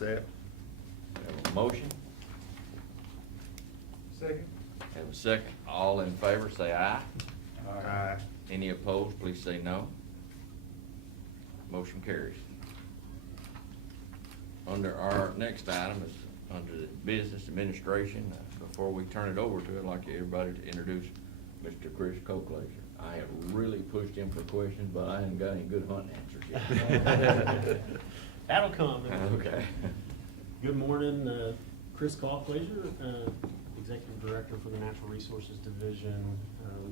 accept. Have a motion, Second. have a second. All in favor, say aye. Aye. Any opposed, please say no. Motion carries. Under our next item is under the business administration. Before we turn it over to it, I'd like everybody to introduce Mr. Chris Coclaser. I have really pushed him for questions, but I haven't got any good hunting answers yet. That'll come. Okay. Good morning, Chris Kauflaser, Executive Director for the Natural Resources Division.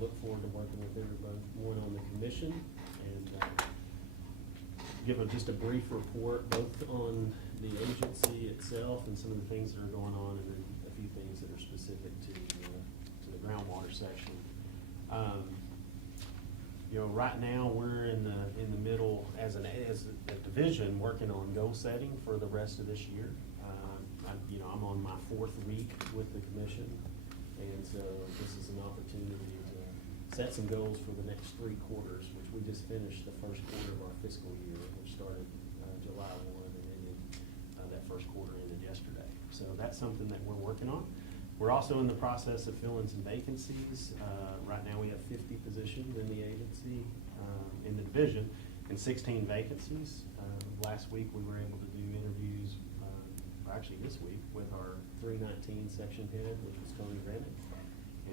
Look forward to working with everyone on the commission and give just a brief report both on the agency itself and some of the things that are going on, and then a few things that are specific to the groundwater section. You know, right now we're in the middle as a division working on goal setting for the rest of this year. I'm on my 4th week with the commission, and so this is an opportunity to set some goals for the next 3 quarters, which we just finished the first quarter of our fiscal year, which started July 1 and ended, that first quarter ended yesterday. So that's something that we're working on. We're also in the process of filling some vacancies. Right now we have 50 positions in the agency, in the division, and 16 vacancies. Last week we were able to do interviews, actually this week, with our 319 section head, which was Tony Rennick.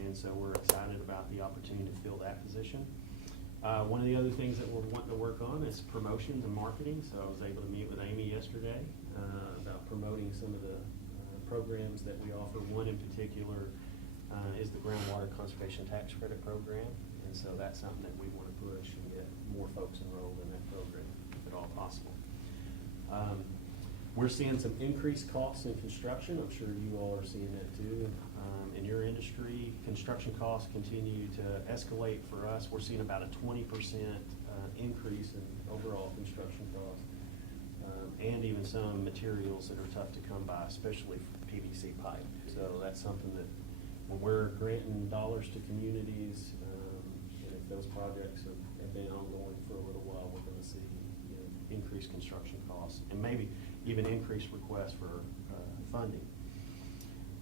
And so we're excited about the opportunity to fill that position. One of the other things that we're wanting to work on is promotions and marketing. So I was able to meet with Amy yesterday about promoting some of the programs that we offer. One in particular is the Groundwater Conservation Tax Credit Program. And so that's something that we want to push and get more folks enrolled in that program, if at all possible. We're seeing some increased costs in construction. I'm sure you all are seeing that too. In your industry, construction costs continue to escalate for us. We're seeing about a 20% increase in overall construction costs, and even some materials that are tough to come by, especially PVC pipe. So that's something that when we're granting dollars to communities, and if those projects have been ongoing for a little while, we're going to see increased construction costs and maybe even increased requests for funding.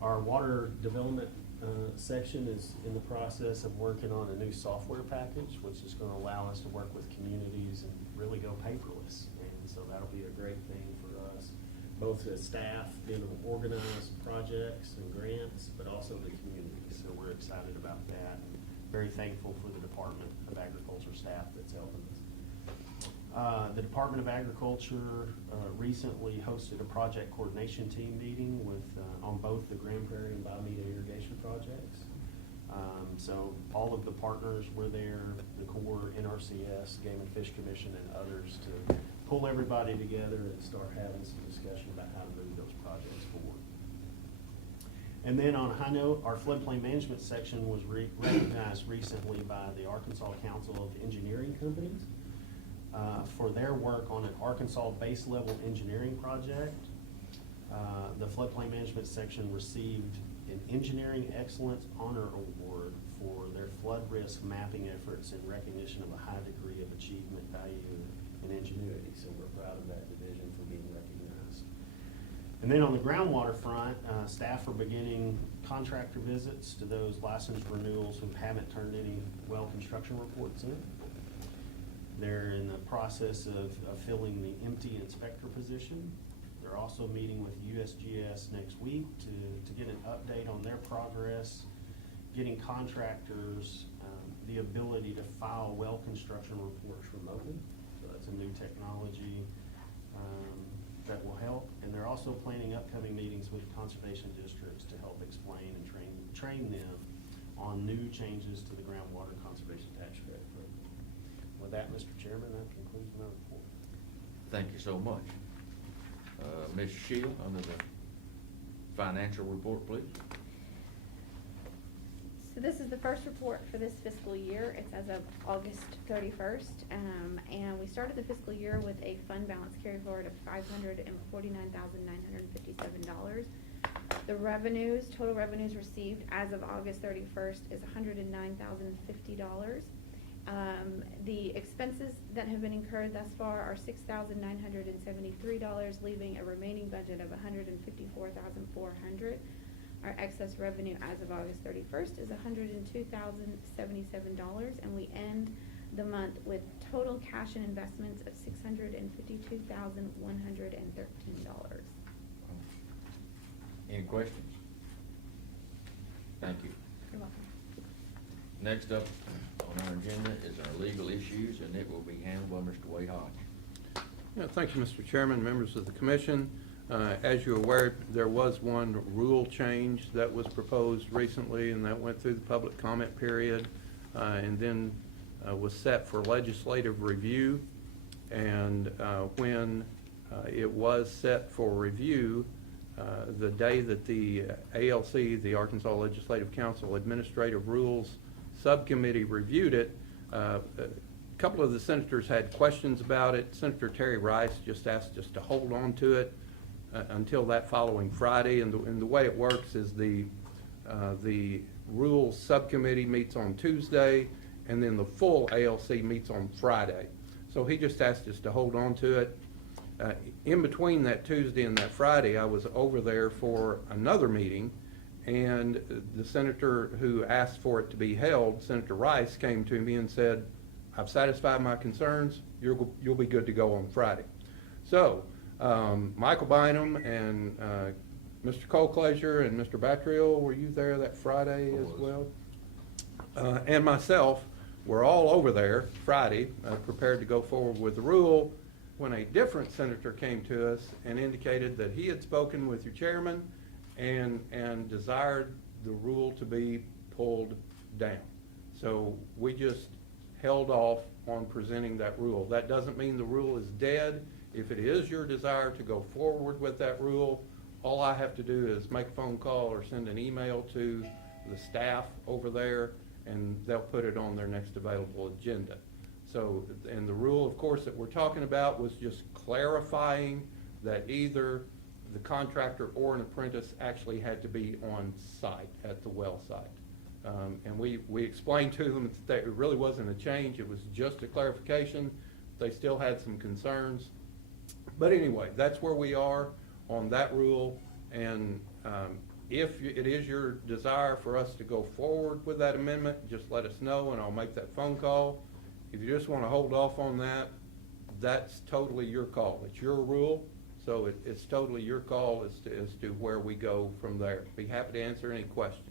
Our water development section is in the process of working on a new software package, which is going to allow us to work with communities and really go paperless. And so that'll be a great thing for us, both as staff, being able to organize projects and grants, but also the community. So we're excited about that and very thankful for the Department of Agriculture staff that's helping us. The Department of Agriculture recently hosted a project coordination team meeting with on both the Grand Prairie and Biomeda irrigation projects. So all of the partners were there, the Corps, NRCS, Game and Fish Commission, and others to pull everybody together and start having some discussion about how to move those projects forward. And then on a high note, our floodplain management section was recognized recently by the Arkansas Council of Engineering Companies for their work on an Arkansas base level engineering project. The floodplain management section received an Engineering Excellence Honor Award for their flood risk mapping efforts in recognition of a high degree of achievement, value, and ingenuity. So we're proud of that division for being recognized. And then on the groundwater front, staff are beginning contractor visits to those license renewals who haven't turned any well construction reports in. They're in the process of filling the empty inspector position. They're also meeting with USGS next week to get an update on their progress, getting contractors the ability to file well construction reports remotely. So that's a new technology that will help. And they're also planning upcoming meetings with conservation districts to help explain and train them on new changes to the groundwater conservation tax credit program. With that, Mr. Chairman, that concludes my report. Thank you so much. Ms. Shield, under the financial report, please. So this is the first report for this fiscal year. It's as of August 31st. And we started the fiscal year with a fund balance carry forward of $549,957. The total revenues received as of August 31st is $109,050. The expenses that have been incurred thus far are $6,973, leaving a remaining budget of $154,400. Our excess revenue as of August 31st is $102,077, and we end the month with total cash and investments of $652,113. Any questions? Thank you. You're welcome. Next up on our agenda is our legal issues, and it will be handled by Mr. Wade Hodge. Yeah, thank you, Mr. Chairman, members of the commission. As you're aware, there was one rule change that was proposed recently, and that went through the public comment period, and then was set for legislative review. And when it was set for review, the day that the ALC, the Arkansas Legislative Council Administrative Rules Subcommittee, reviewed it, a couple of the senators had questions about it. Senator Terry Rice just asked us to hold on to it until that following Friday. And the way it works is the Rules Subcommittee meets on Tuesday, and then the full ALC meets on Friday. So he just asked us to hold on to it. In between that Tuesday and that Friday, I was over there for another meeting, and the senator who asked for it to be held, Senator Rice, came to me and said, "I've satisfied my concerns. You'll be good to go on Friday." So Michael Bynum and Mr. Colclasure and Mr. Battrill, were you there that Friday as well? And myself were all over there Friday, prepared to go forward with the rule, when a different senator came to us and indicated that he had spoken with your chairman and desired the rule to be pulled down. So we just held off on presenting that rule. That doesn't mean the rule is dead. If it is your desire to go forward with that rule, all I have to do is make a phone call or send an email to the staff over there, and they'll put it on their next available agenda. So, and the rule, of course, that we're talking about was just clarifying that either the contractor or an apprentice actually had to be on site at the well site. And we explained to them that it really wasn't a change, it was just a clarification. They still had some concerns. But anyway, that's where we are on that rule. And if it is your desire for us to go forward with that amendment, just let us know and I'll make that phone call. If you just want to hold off on that, that's totally your call. It's your rule, so it's totally your call as to where we go from there. Be happy to answer any questions.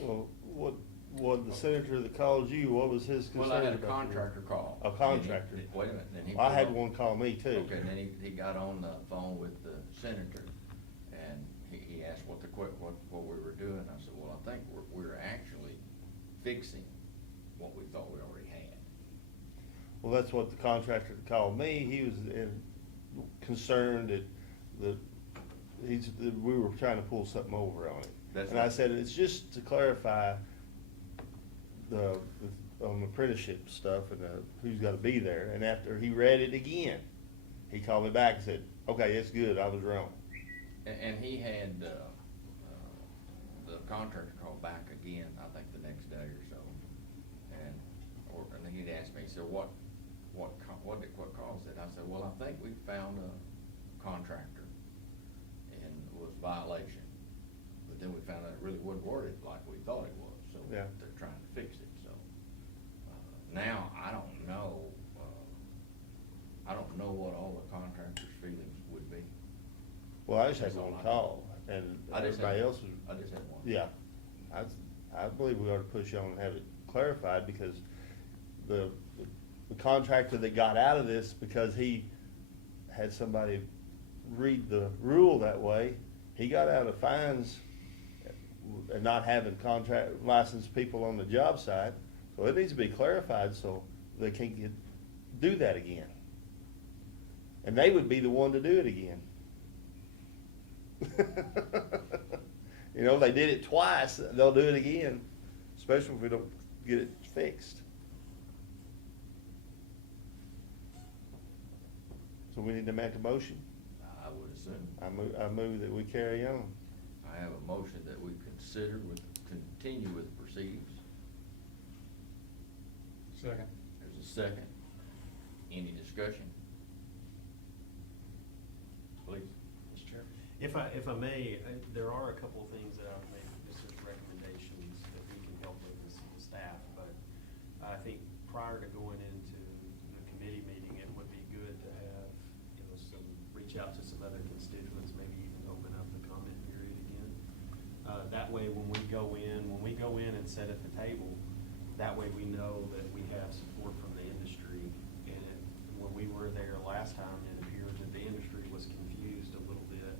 Well, what the senator that called you, what was his concern? Well, I had a about the- contractor call. A contractor? And wait a minute, then he. I had pulled- one call me too. Okay, and then he got on the phone with the senator, and he asked what we were doing. I said, well, I think we're actually fixing what we thought we already had. Well, that's what the contractor called me. He was concerned that we were trying to pull something over on it. That's And I right. said, it's just to clarify on apprenticeship stuff and who's gotta be there. And after he read it again, he called me back and said, okay, it's good, I was wrong. And he had, the contractor called back again, I think the next day or so. And then he'd asked me, he said, what caused it? I said, well, I think we found a contractor and it was violation. But then we found out it really wasn't worded like we thought it was, so Yeah. they're trying to fix it, so. Now, I don't know what all the contractor's feelings would be. Well, I just had That's all one I call and I just everybody had- else was. I just had one. Yeah, I believe we ought to push on and have it clarified because the contractor that got out of this because he had somebody read the rule that way, he got out of fines and not having contract licensed people on the job site. So it needs to be clarified so they can't do that again. And they would be the one to do it again. You know, they did it twice, they'll do it again, especially if we don't get it fixed. So we need to make a motion. I would assume. I move that we carry on. I have a motion that we continue with proceedings. Second. second. Any discussion? Please. Mr. Chair. If I may, there are a couple of things that I've made just as recommendations that we can help with as staff, but I think prior to going into the committee meeting, it would be good to have, reach out to some other constituents, maybe even open up the comment period again. That way, when we go in and sit at the table, that way we know that we have support from the industry. And when we were there last time, it appeared that the industry was confused a little bit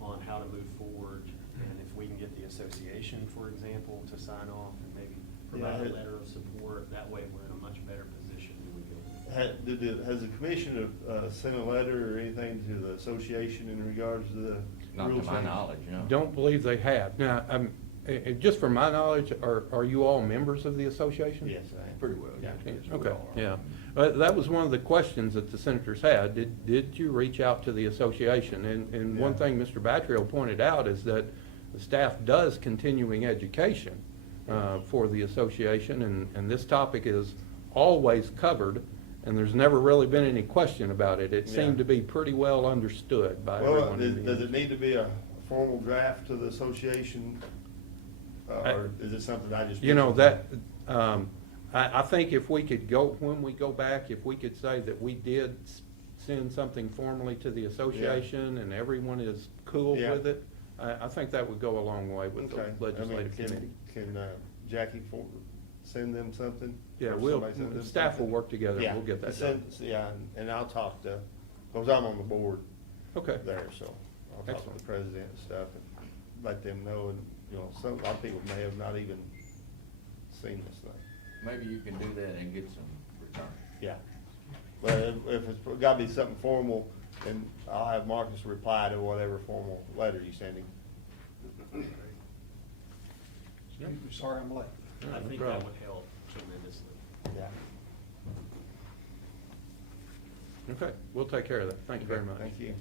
on how to move forward. And if we can get the association, for example, to sign off and maybe provide a Yeah. letter of support, that way we're in a much better position when we go. Has the commission sent a letter or anything to the association in regards to the Not rule to my change? knowledge, no. Don't believe they have. Now, just from my knowledge, are you all members of the association? Yes, I am. Pretty well, yeah. Yeah. Yes, we Okay, are. yeah. That was one of the questions that the senators had. Did you reach out to the association? And one Yeah. thing Mr. Battrill pointed out is that the staff does continuing education for the association, and this topic is always covered, and there's never really been any question about it. It seemed Yeah. to be pretty well understood by Well, everyone in the does it industry. need to be a formal draft to the association? Or is it something I just? You know, that, I think if we could go, when we go back, if we could say that we did send something formally to the association and everyone is cool Yeah. with it, I think that would go a long way with Okay. the legislative committee. Can Jackie send them something? Yeah, Or we'll, somebody send them staff will something? work together, Yeah, we'll get that done. Yeah, and I'll talk to, because I'm on the board Okay, there, so I'll talk to Excellent. the president and stuff and let them know, and, a lot of people may have not even seen this thing. Maybe you can do that and get some return. Yeah. But if it's gotta be something formal, then I'll have Marcus reply to whatever formal letter you send him. Sorry I'm late. Yeah, I no think that problem. would help tremendously. Yeah. okay, we'll take care of that. Thank you very much. Thank you.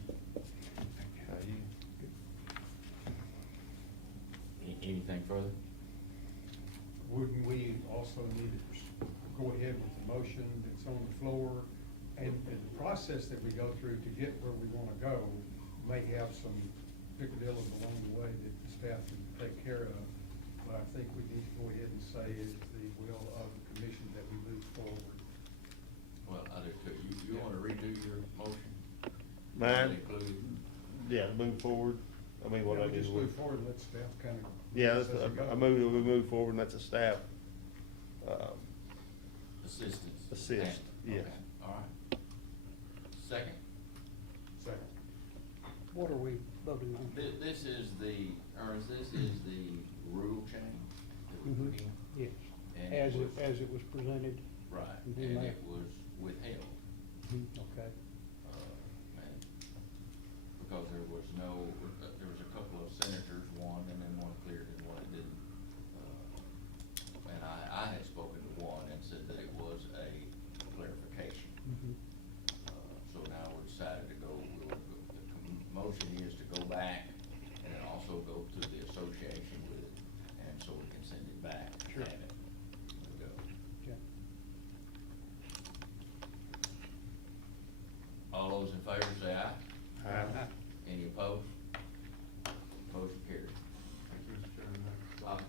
Anything further? Wouldn't we also need to go ahead with the motion that's on the floor? And the process that we go through to get where we wanna go may have some picadillos along the way that the staff can take care of. But I think we need to go ahead and say it's the will of the commission that we move forward. Well, I do too. You wanna redo your motion? Man. Include- Yeah, move forward. I mean, what Yeah, I we do. just move forward and let staff kinda. Yeah, as they go. we move forward and that's a staff, Assistance. Assist, yes. Okay, all right. Second. Second. What are we voting on? This is the, Ernest, this is the rule change that we put in. Yes, And as was- it was presented. Right, Mhm. and it was withheld. Okay. And because there was a couple of senators, one and then one cleared and one that didn't. And I had spoken to one and said that it was a clarification. Mhm. So now we're decided to go, the motion is to go back and then also go to the association with it, and so we can send it back. and Sure. have it. There we go. Okay. All those in favor say aye. Aye. Any opposed? Motion carried. Thank you, Mr. Chairman.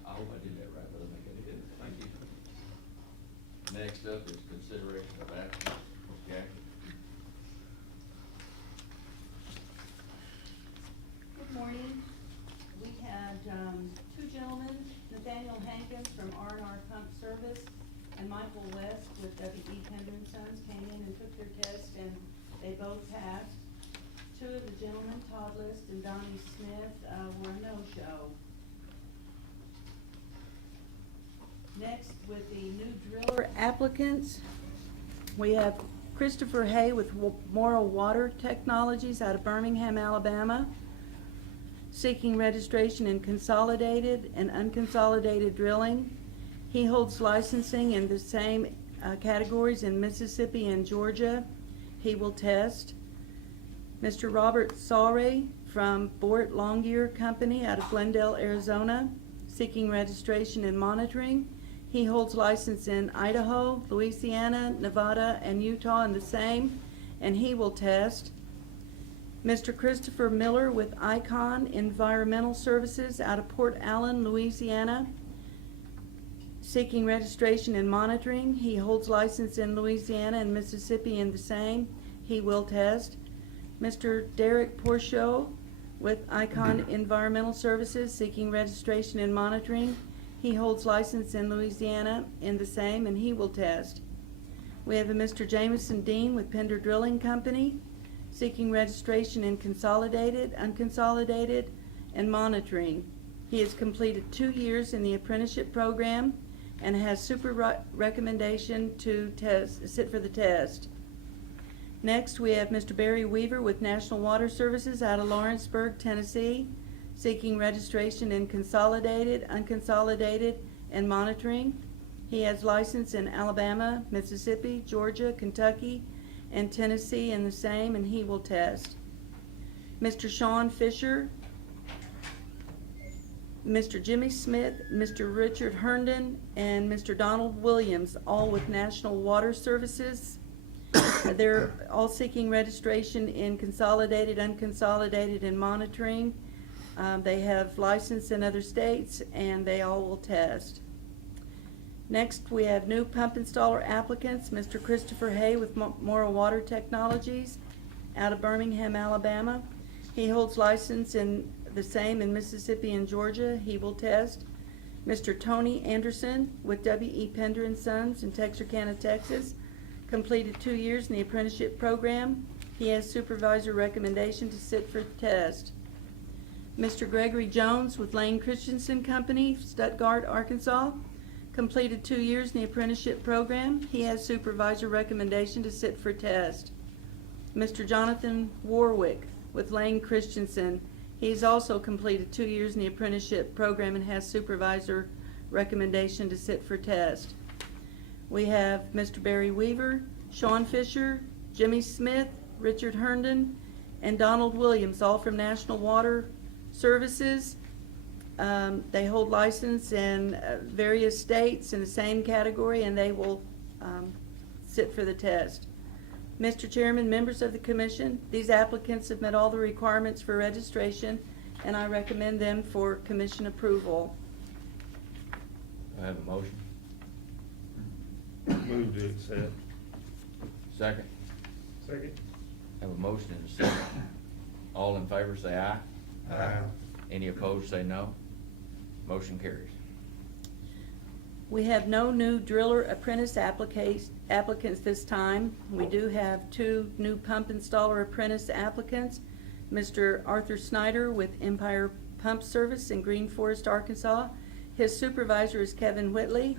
I hope I did that right, but I think I did. Thank you. Next up is consideration of action. Jackie? Good morning. We had two gentlemen, Nathaniel Hankins from R&R Pump Service and Michael West with W.E. Pender and Sons came in and took their test and they both passed. Two of the gentlemen, Todd List and Donnie Smith, were a no-show. Next, with the new driller applicants, we have Christopher Hay with Moral Water Technologies out of Birmingham, Alabama, seeking registration in consolidated and unconsolidated drilling. He holds licensing in the same categories in Mississippi and Georgia. He will test. Mr. Robert Saury from Bort Longyear Company out of Glendale, Arizona, seeking registration in monitoring. He holds license in Idaho, Louisiana, Nevada, and Utah in the same, and he will test. Mr. Christopher Miller with Icon Environmental Services out of Port Allen, Louisiana, seeking registration and monitoring. He holds license in Louisiana and Mississippi in the same. He will test. Mr. Derek Porchot with Icon Environmental Services, seeking registration and monitoring. He holds license in Louisiana in the same, and he will test. We have a Mr. Jameson Dean with Pender Drilling Company, seeking registration in consolidated, unconsolidated, and monitoring. He has completed 2 years in the apprenticeship program and has super recommendation to sit for the test. Next, we have Mr. Barry Weaver with National Water Services out of Lawrenceburg, Tennessee, seeking registration in consolidated, unconsolidated, and monitoring. He has license in Alabama, Mississippi, Georgia, Kentucky, and Tennessee in the same, and he will test. Mr. Sean Fisher, Mr. Jimmy Smith, Mr. Richard Herndon, and Mr. Donald Williams, all with National Water Services. They're all seeking registration in consolidated, unconsolidated, and monitoring. They have license in other states, and they all will test. Next, we have new pump installer applicants, Mr. Christopher Hay with Morrow Water Technologies out of Birmingham, Alabama. He holds license in the same in Mississippi and Georgia. He will test. Mr. Tony Anderson with W.E. Pender and Sons in Texarkana, Texas, completed 2 years in the apprenticeship program. He has supervisor recommendation to sit for the test. Mr. Gregory Jones with Lane Christensen Company, Stuttgart, Arkansas, completed 2 years in the apprenticeship program. He has supervisor recommendation to sit for test. Mr. Jonathan Warwick with Lane Christensen. He's also completed 2 years in the apprenticeship program and has supervisor recommendation to sit for test. We have Mr. Barry Weaver, Sean Fisher, Jimmy Smith, Richard Herndon, and Donald Williams, all from National Water Services. They hold license in various states in the same category, and they will sit for the test. Mr. Chairman, members of the commission, these applicants have met all the requirements for registration, and I recommend them for commission approval. I have a motion. Move to accept. Second. Second. Have a motion and a second. All in favor say aye. Aye. Any opposed say no. Motion carries. We have no new driller apprentice applicants this time. We do have 2 new pump installer apprentice applicants. Mr. Arthur Snyder with Empire Pump Service in Green Forest, Arkansas. His supervisor is Kevin Whitley,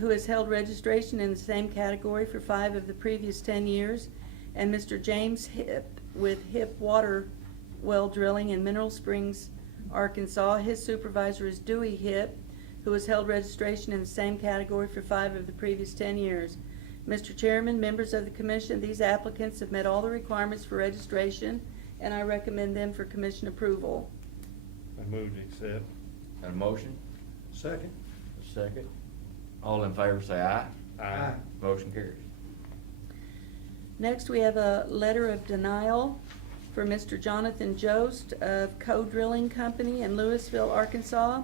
who has held registration in the same category for 5 of the previous 10 years. And Mr. James Hip with Hip Water Well Drilling in Mineral Springs, Arkansas. His supervisor is Dewey Hip, who has held registration in the same category for 5 of the previous 10 years. Mr. Chairman, members of the commission, these applicants have met all the requirements for registration, and I recommend them for commission approval. I move to accept. Got a motion? Second. A second. All in favor say aye. Aye. Motion carries. Next, we have a letter of denial for Mr. Jonathan Jost of Co-Drilling Company in Louisville, Arkansas.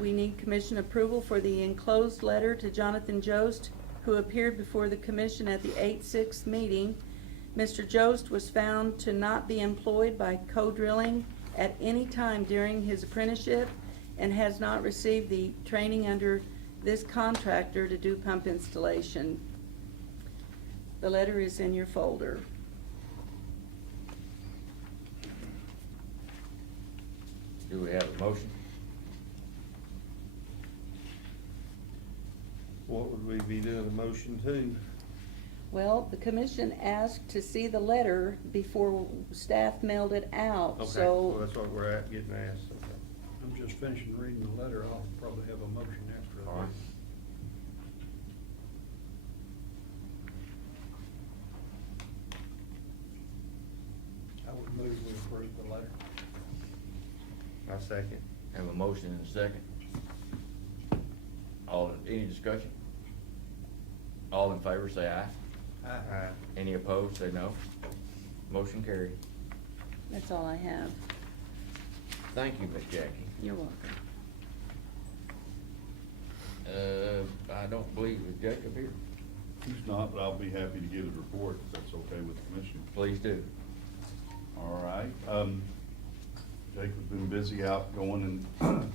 We need commission approval for the enclosed letter to Jonathan Jost, who appeared before the commission at the 8/6 meeting. Mr. Jost was found to not be employed by Co-Drilling at any time during his apprenticeship and has not received the training under this contractor to do pump installation. The letter is in your folder. Do we have a motion? What would we be doing a motion to? Well, the commission asked to see the letter before staff mailed it out, Okay, well, so that's what we're at, getting asked. Okay. I'm just finishing reading the letter, I'll probably have a motion after All right. I would move we approve the letter. I second. Have a motion and a second. Any discussion? All in favor, say aye. Aye. Any opposed, say no. Motion carried. That's all I have. Thank you, Miss Jackie. You're welcome. I don't believe, is Jacob here? He's not, but I'll be happy to give his report, if that's okay with the commission. Please do. All right, Jacob's been busy out going and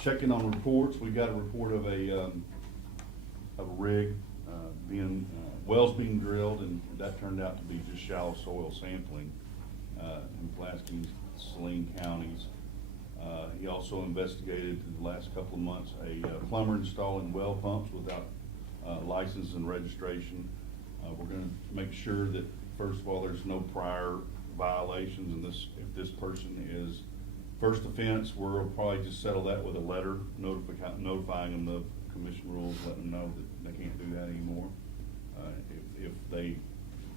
checking on reports. We got a report of a rig, wells being drilled, and that turned out to be just shallow soil sampling, in Pulaski and Saline counties. He also investigated in the last couple of months a plumber installing well pumps without license and registration. We're gonna make sure that, first of all, there's no prior violations, and if this person is first offense, we'll probably just settle that with a letter notifying them of commission rules, letting them know that they can't do that anymore. If they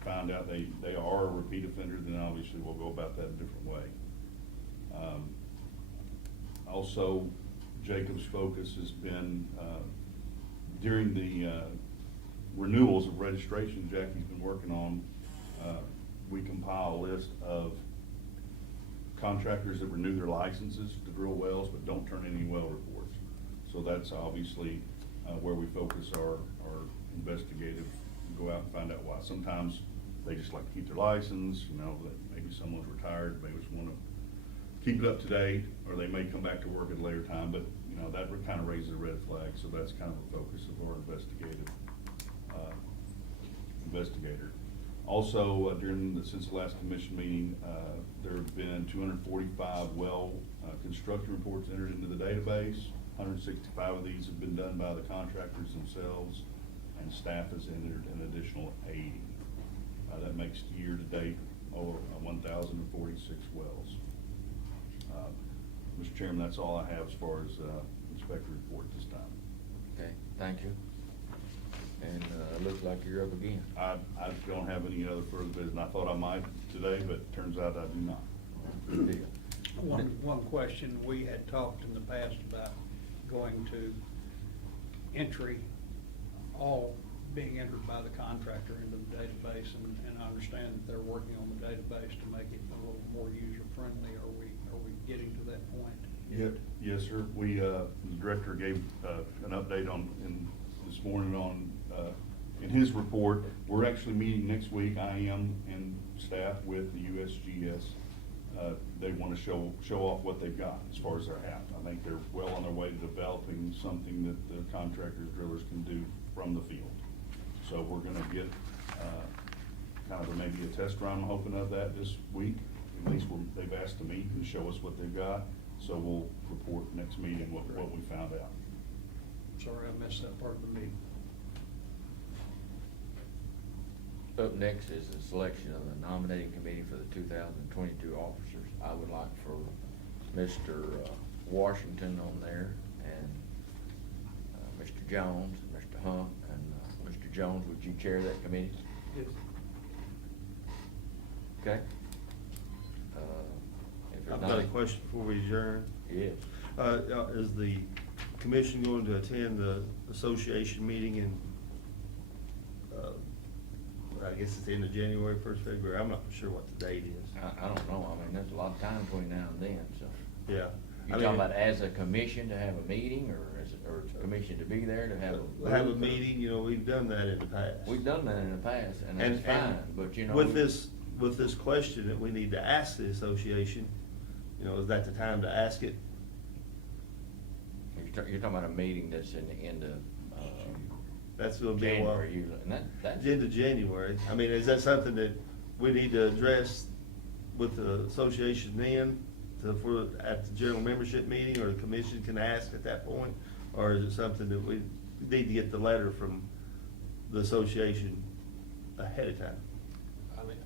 find out they are a repeat offender, then obviously we'll go about that a different way. Also, Jacob's focus has been, during the renewals of registration Jackie's been working on, we compile a list of contractors that renew their licenses to drill wells but don't turn in any well reports. So that's obviously where we focus our investigative, go out and find out why. Sometimes they just like to keep their license, that maybe someone's retired, they just wanna keep it up to date, or they may come back to work at a later time, but, that kind of raises a red flag, so that's kind of the focus of our investigator. Also, since the last commission meeting, there have been 245 well construction reports entered into the database. 165 of these have been done by the contractors themselves, and staff has entered an additional 80. That makes year-to-date over 1,046 wells. Mr. Chairman, that's all I have as far as inspector report this time. Okay, thank you. And it looks like you're up again. I don't have any other further business. I thought I might today, but turns out I do not. Good deal. One question, we had talked in the past about going to entry, all being entered by the contractor into the database, and I understand that they're working on the database to make it a little more user-friendly. Are we getting to that point? Yes, sir. The director gave an update this morning on, in his report. We're actually meeting next week, I am, and staff with the USGS. They want to show off what they've got as far as their app. I think they're well on their way to developing something that the contractors, drillers can do from the field. So we're gonna get kind of maybe a test run, I'm hoping, of that this week. At least they've asked to meet and show us what they've got. So we'll report next meeting what we found out. Sorry, I missed that part of the meeting. Up next is the selection of the nominating committee for the 2022 officers. I would like for Mr. Washington on there, and Mr. Jones, Mr. Hunt, and Mr. Jones, would you chair that committee? Yes. Okay? If there's I've got a not- question before we adjourn. Yes. Is the commission going to attend the association meeting in, I guess it's the end of January, 1st February? I'm not sure what the date is. I don't know, I mean, there's a lot of time between now and then, so. Yeah. You I talking mean, about as a commission to have a meeting, or as a commission to be there to have a? have a meeting, we've done that in the past. We've done that in the past, and that's fine, but With this question that we need to ask the association, is that the time to ask it? You're talking about a meeting that's in the end of, That's gonna be a while. January usually, and that's. End of January. I mean, is that something that we need to address with the association then, at the general membership meeting, or the commission can ask at that point? Or is it something that we need to get the letter from the association ahead of time? I mean,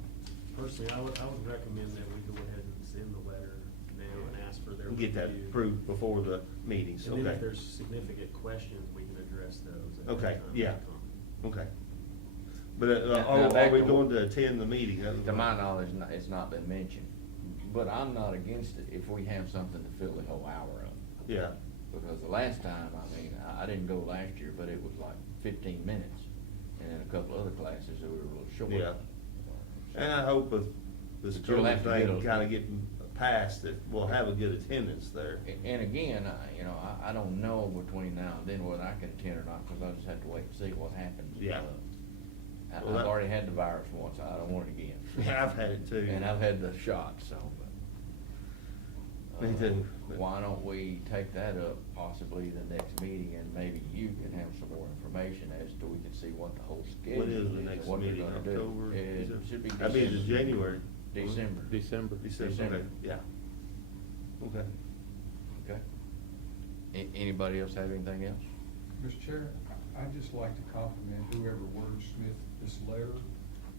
personally, I would recommend that we go ahead and send the letter now and ask for their We'll get that review. approved before the meetings, And then okay? if there's significant questions, we can address those at that Okay, time. yeah. Okay. But Now, are back we to- going to attend the meeting? To my knowledge, it's not been mentioned, but I'm not against it if we have something to fill the whole hour up. Yeah, Because the last time, I mean, I didn't go last year, but it was like 15 minutes. And in a couple other classes, we were a little short. Yeah. And I hope with this But you'll COVID have to get thing a- kinda getting passed, that we'll have a good attendance there. And again, you know, I don't know between now and then whether I can attend or not, because I just have to wait and see what happens. Yeah. I've Well, that- already had the virus once, I don't want it again. Yeah, I've had it too. And I've had the shot, so. Me too. Why don't we take that up possibly the next meeting, and maybe you can have some more information as to, we can see what the whole schedule What is. is the next what they're meeting, gonna do. October? It should be That'd be the December. January. December. December. December, okay, yeah. Okay. Okay. Anybody else have anything else? Mr. Chair, I'd just like to compliment whoever wordsmithed this letter,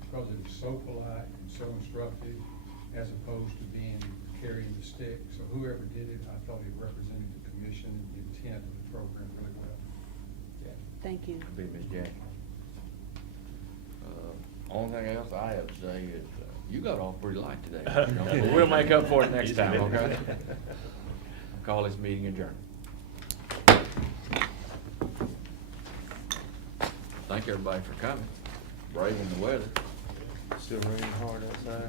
because it is so polite and so instructive, as opposed to being carrying the stick. So whoever did it, I thought it represented the commission and the intent of the program really well. Thank you. Be Ms. Jackie. Only thing else I have to say is, you got off pretty light today. But we'll make up for it next time, okay? Call this meeting adjourned. Thank everybody for coming, braving the weather. Still raining hard outside?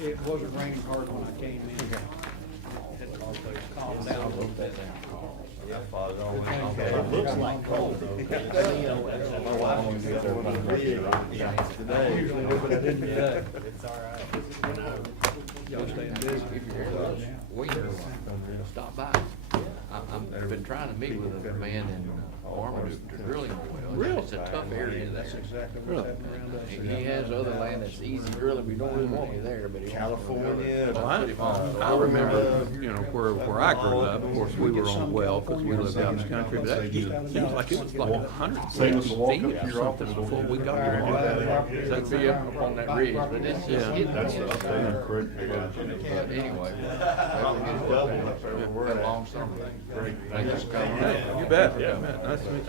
It wasn't raining hard when I came in. Had to calm down a little bit. I fought it all winter. It looks like cold though. My wife was got one of the big today. But I didn't today. It's all right. Y'all staying busy? If you're here, we can stop by. I've been trying to meet with a man in Armaduke to drilling oil. Really? It's a tough area there. That's exactly Really? what's happening around us. He has other land that's easy drilling, we don't really want you there, but he wants to drill it. California. Well, I remember, you know, where I grew up, of course, we were on well, because we lived out in the country, but that seems like it was like 160 feet or something before we got here. That'd be up on that ridge, but it's just Yeah. hitting. That's the updated correct. But anyway. Double up there where we're Had a at. long summer. Great. Thank you for coming. Hey, you bet. Nice to meet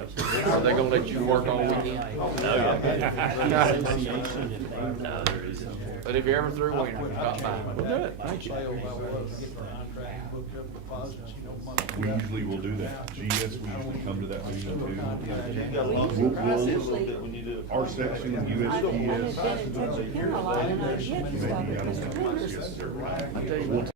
you. Are they gonna let you work all weekend? But if you're ever through, wait, stop by. Well, good, thank you. Sales I was, get the contract, booked up deposits, you know, money. We usually will do that. GS, we usually come to that meeting You got a long We'll- process a we'll- little bit when you do it. Our section, I had been in USGS. touch with him a lot, and I had to stop at Mr. Winters. I tell you what,